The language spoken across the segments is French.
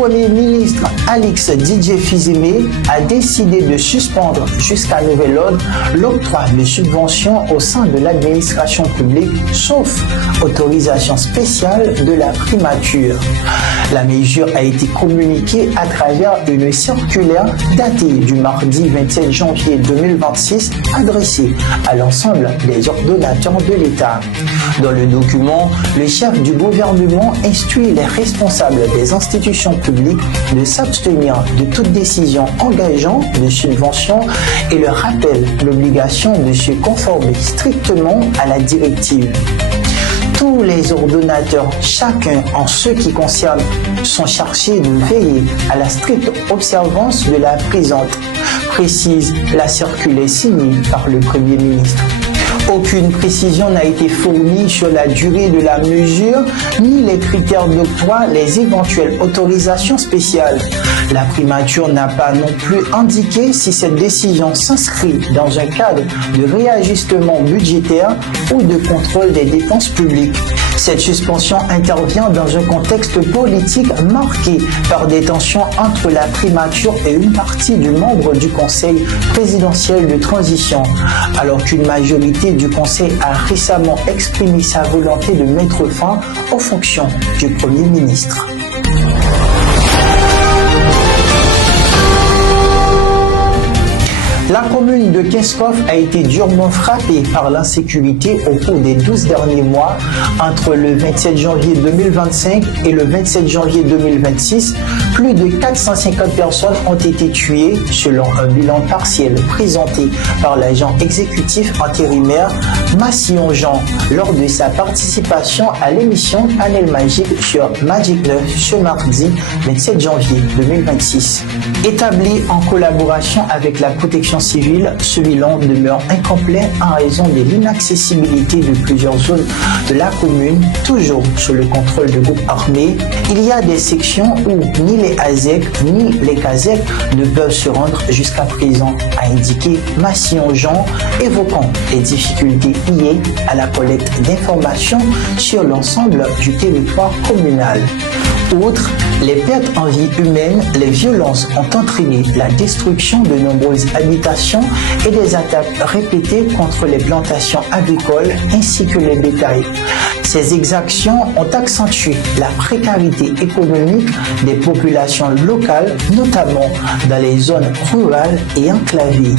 Premier ministre Alix Didier Fils-Aimé a décidé de suspendre jusqu'à nouvel ordre l'octroi de subventions au sein de l'administration publique, sauf autorisation spéciale de la primature. La mesure a été communiquée à travers une circulaire datée du mardi 27 janvier 2026 adressée à l'ensemble des ordonnateurs de l'État. Dans le document, le chef du gouvernement instruit les responsables des institutions publiques de s'abstenir de toute décision engageant de subvention et leur rappelle l'obligation de se conformer strictement à la directive. Tous les ordonnateurs, chacun en ce qui concerne, sont chargés de veiller à la stricte observance de la présente, précise la circulaire signée par le Premier ministre. Aucune précision n'a été fournie sur la durée de la mesure, ni les critères d'octroi, les éventuelles autorisations spéciales. La primature n'a pas non plus indiqué si cette décision s'inscrit dans un cadre de réajustement budgétaire ou de contrôle des dépenses publiques. Cette suspension intervient dans un contexte politique marqué par des tensions entre la primature et une partie du membre du Conseil présidentiel de transition, alors qu'une majorité du Conseil a récemment exprimé sa volonté de mettre fin aux fonctions du Premier ministre. La commune de Kinskov a été durement frappée par l'insécurité au cours des 12 derniers mois. Entre le 27 janvier 2025 et le 27 janvier 2026, plus de 450 personnes ont été tuées selon un bilan partiel présenté par l'agent exécutif intérimaire Massillon Jean lors de sa participation à l'émission Panel Magique sur Magic 9 ce mardi 27 janvier 2026. Établi en collaboration avec la protection civile, ce bilan demeure incomplet en raison de l'inaccessibilité de plusieurs zones de la commune, toujours sous le contrôle de groupes armés. Il y a des sections où ni les ASEC ni les CASEC ne peuvent se rendre jusqu'à présent, a indiqué Massillon Jean, évoquant les difficultés liées à la collecte d'informations sur l'ensemble du territoire communal. Outre les pertes en vie humaine, les violences ont entraîné la destruction de nombreuses habitations et des attaques répétées contre les plantations agricoles ainsi que les bétails. Ces exactions ont accentué la précarité économique des populations locales, notamment dans les zones rurales et enclavées.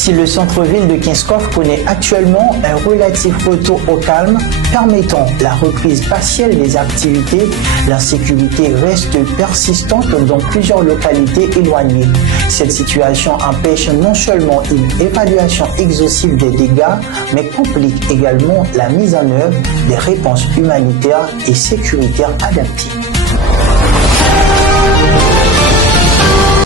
Si le centre-ville de Kinskov connaît actuellement un relatif retour au calme, permettant la reprise partielle des activités, l'insécurité reste persistante dans plusieurs localités éloignées. Cette situation empêche non seulement une évaluation exhaustive des dégâts, mais complique également la mise en œuvre des réponses humanitaires et sécuritaires adaptées.